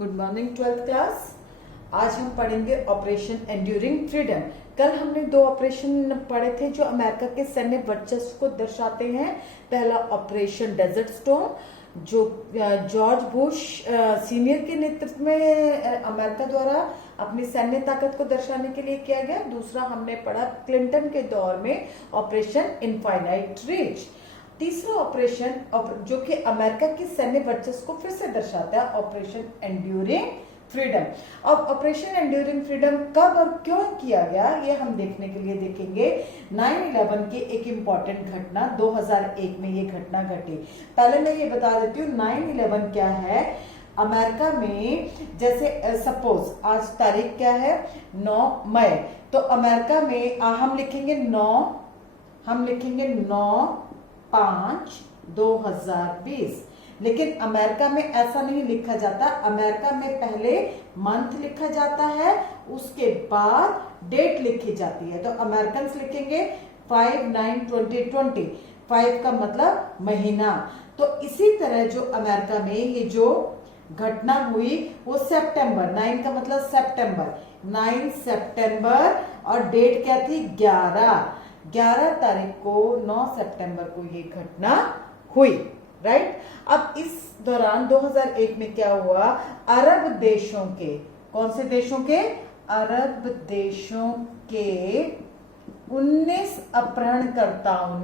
Good morning 12th class. आज हम पढ़ेंगे ऑपरेशन एंड्यूरिंग फ्रीडम। कल हमने दो ऑपरेशन पढ़े थे जो अमेरिका के सैन्य वर्चस्व को दर्शाते हैं। पहला ऑपरेशन डेजर्ट स्टॉर्म जो जॉर्ज बुश सीनियर के नेतृत्व में अमेरिका द्वारा अपनी सैन्य ताकत को दर्शाने के लिए किया गया। दूसरा हमने पढ़ा क्लिंटन के दौर में ऑपरेशन इनफाइनाइट रीच। तीसरा ऑपरेशन जो कि अमेरिका की सैन्य वर्चस्व को फिर से दर्शाता है, ऑपरेशन एंड्यूरिंग फ्रीडम। अब ऑपरेशन एंड्यूरिंग फ्रीडम कब और क्यों किया गया ये हम देखने के लिए देखेंगे 9/11 की एक इंपॉर्टेंट घटना। 2001 में ये घटना घटी। पहले मैं ये बता देती हूँ 9/11 क्या है। अमेरिका में जैसे सपोज आज तारीख क्या है 9 मई, तो अमेरिका में हम लिखेंगे 9/5/2020। लेकिन अमेरिका में ऐसा नहीं लिखा जाता। अमेरिका में पहले मंथ लिखा जाता है, उसके बाद डेट लिखी जाती है। तो अमेरिकन लिखेंगे 5/9/2020। 5 का मतलब महीना। तो इसी तरह जो अमेरिका में ये जो घटना हुई वो सितंबर, 9 का मतलब सितंबर, 9 सितंबर और डेट क्या थी 11 तारीख को 9 सितंबर को ये घटना हुई, राइट। अब इस दौरान 2001 में क्या हुआ, अरब देशों के, कौन से देशों के, अरब देशों के 19 अपहरणकर्ताओं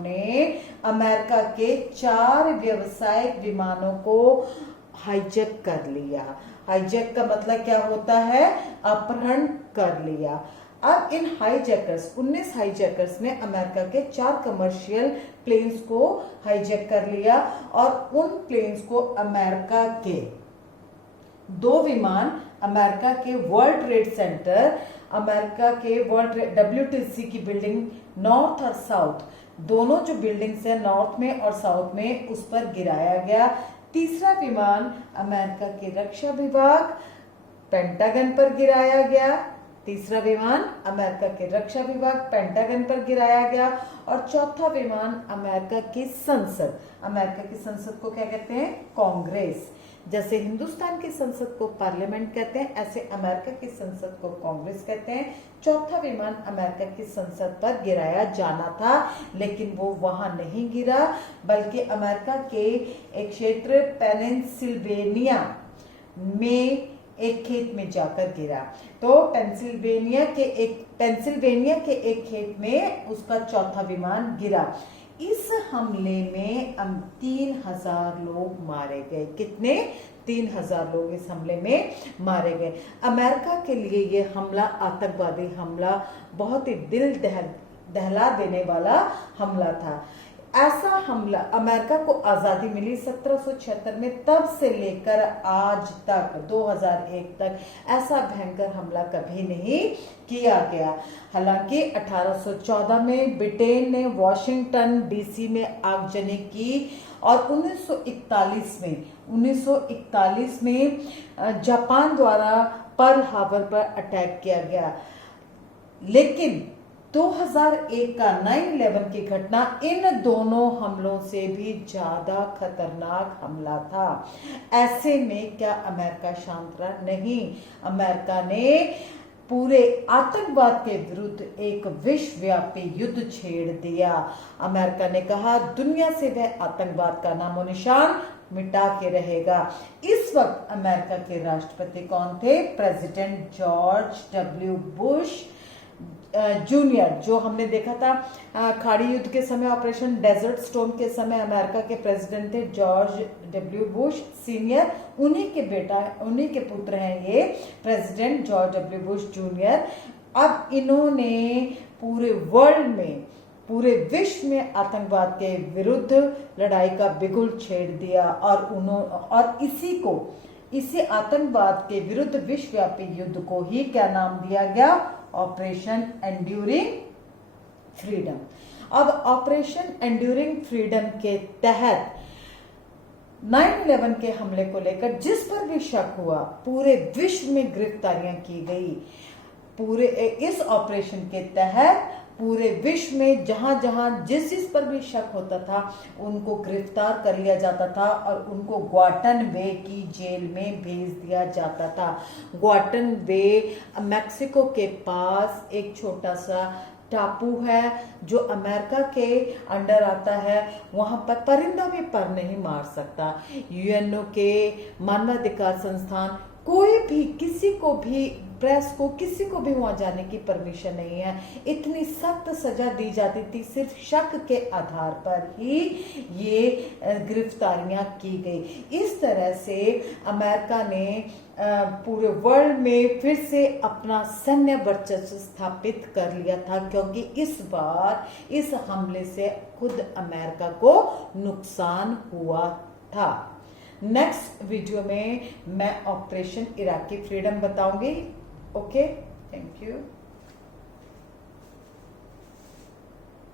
ने अमेरिका के 4 व्यावसायिक विमानों को हाईजैक कर लिया। हाईजैक का मतलब क्या होता है, अपहरण कर लिया। अब इन हाईजैकर्स 19 हाईजैकर्स ने अमेरिका के 4 कमर्शियल प्लेन्स को हाईजैक कर लिया और उन प्लेन्स को अमेरिका के 2 विमान अमेरिका के वर्ल्ड ट्रेड सेंटर, अमेरिका के वर्ल्ड WTC की बिल्डिंग नॉर्थ और साउथ, दोनों जो बिल्डिंग्स है नॉर्थ में और साउथ में, उस पर गिराया गया। तीसरा विमान अमेरिका के रक्षा विभाग पेंटागन पर गिराया गया। तीसरा विमान अमेरिका के रक्षा विभाग पेंटागन पर गिराया गया। और चौथा विमान अमेरिका की संसद, अमेरिका की संसद को क्या कहते हैं, कांग्रेस। जैसे हिंदुस्तान की संसद को पार्लियामेंट कहते हैं, ऐसे अमेरिका की संसद को कांग्रेस कहते हैं। चौथा विमान अमेरिका की संसद पर गिराया जाना था, लेकिन वो वहां नहीं गिरा, बल्कि अमेरिका के एक क्षेत्र पेनिनसिल्वेनिया में एक खेत में जाकर गिरा। तो पेंसिल्वेनिया के एक खेत में उसका चौथा विमान गिरा। इस हमले में 3000 लोग मारे गए। कितने, 3000 लोग इस हमले में मारे गए। अमेरिका के लिए ये हमला, आतंकवादी हमला, बहुत ही दिल दहला देने वाला हमला था। ऐसा हमला, अमेरिका को आजादी मिली 1776 में, तब से लेकर आज तक 2001 तक ऐसा भयंकर हमला कभी नहीं किया गया। हालांकि 1814 में ब्रिटेन ने वॉशिंगटन DC में आगजनी की और 1941 में जापान द्वारा पर्ल हार्बर पर अटैक किया गया। लेकिन 2001 का 9/11 की घटना इन दोनों हमलों से भी ज्यादा खतरनाक हमला था। ऐसे में क्या अमेरिका शांत रहा? नहीं। अमेरिका ने पूरे आतंकवाद के विरुद्ध एक विश्वव्यापी युद्ध छेड़ दिया। अमेरिका ने कहा दुनिया से वह आतंकवाद का नामो निशान मिटा के रहेगा। इस वक्त अमेरिका के राष्ट्रपति कौन थे? President George W. Bush junior. जो हमने देखा था खाड़ी युद्ध के समय, ऑपरेशन डेजर्ट स्टॉर्म के समय अमेरिका के प्रेसिडेंट थे जॉर्ज W. Bush senior. उन्हीं के पुत्र हैं ये president George W. Bush junior. अब इन्होंने पूरे वर्ल्ड में, पूरे विश्व में आतंकवाद के विरुद्ध लड़ाई का बिगुल छेड़ दिया और इसी आतंकवाद के विरुद्ध विश्वव्यापी युद्ध को ही क्या नाम दिया गया? Operation enduring freedom. अब ऑपरेशन एंड्यूरिंग फ्रीडम के तहत 9/11 के हमले को लेकर जिस पर भी शक हुआ, पूरे विश्व में गिरफ्तारियां की गई। पूरे इस ऑपरेशन के तहत पूरे विश्व में जहां जहां जिस पर भी शक होता था उनको गिरफ्तार कर लिया जाता था और उनको ग्वाटनबे की जेल में भेज दिया जाता था। ग्वाटनबे मैक्सिको के पास एक छोटा सा टापू है जो अमेरिका के अंडर आता है। वहां पर परिंदा भी पर नहीं मार सकता। यूएनओ के मानवाधिकार संस्थान कोई भी किसी को भी प्रेस को किसी को भी वहां जाने की परमिशन नहीं है। इतनी सख्त सजा दी जाती थी, सिर्फ शक के आधार पर ही ये गिरफ्तारियां की गई। इस तरह से अमेरिका ने पूरे वर्ल्ड में फिर से अपना सैन्य वर्चस्व स्थापित कर लिया था, क्योंकि इस बार इस हमले से खुद अमेरिका को नुकसान हुआ था। नेक्स्ट वीडियो में मैं ऑपरेशन इराकी फ्रीडम बताऊंगी। Okay, thank you.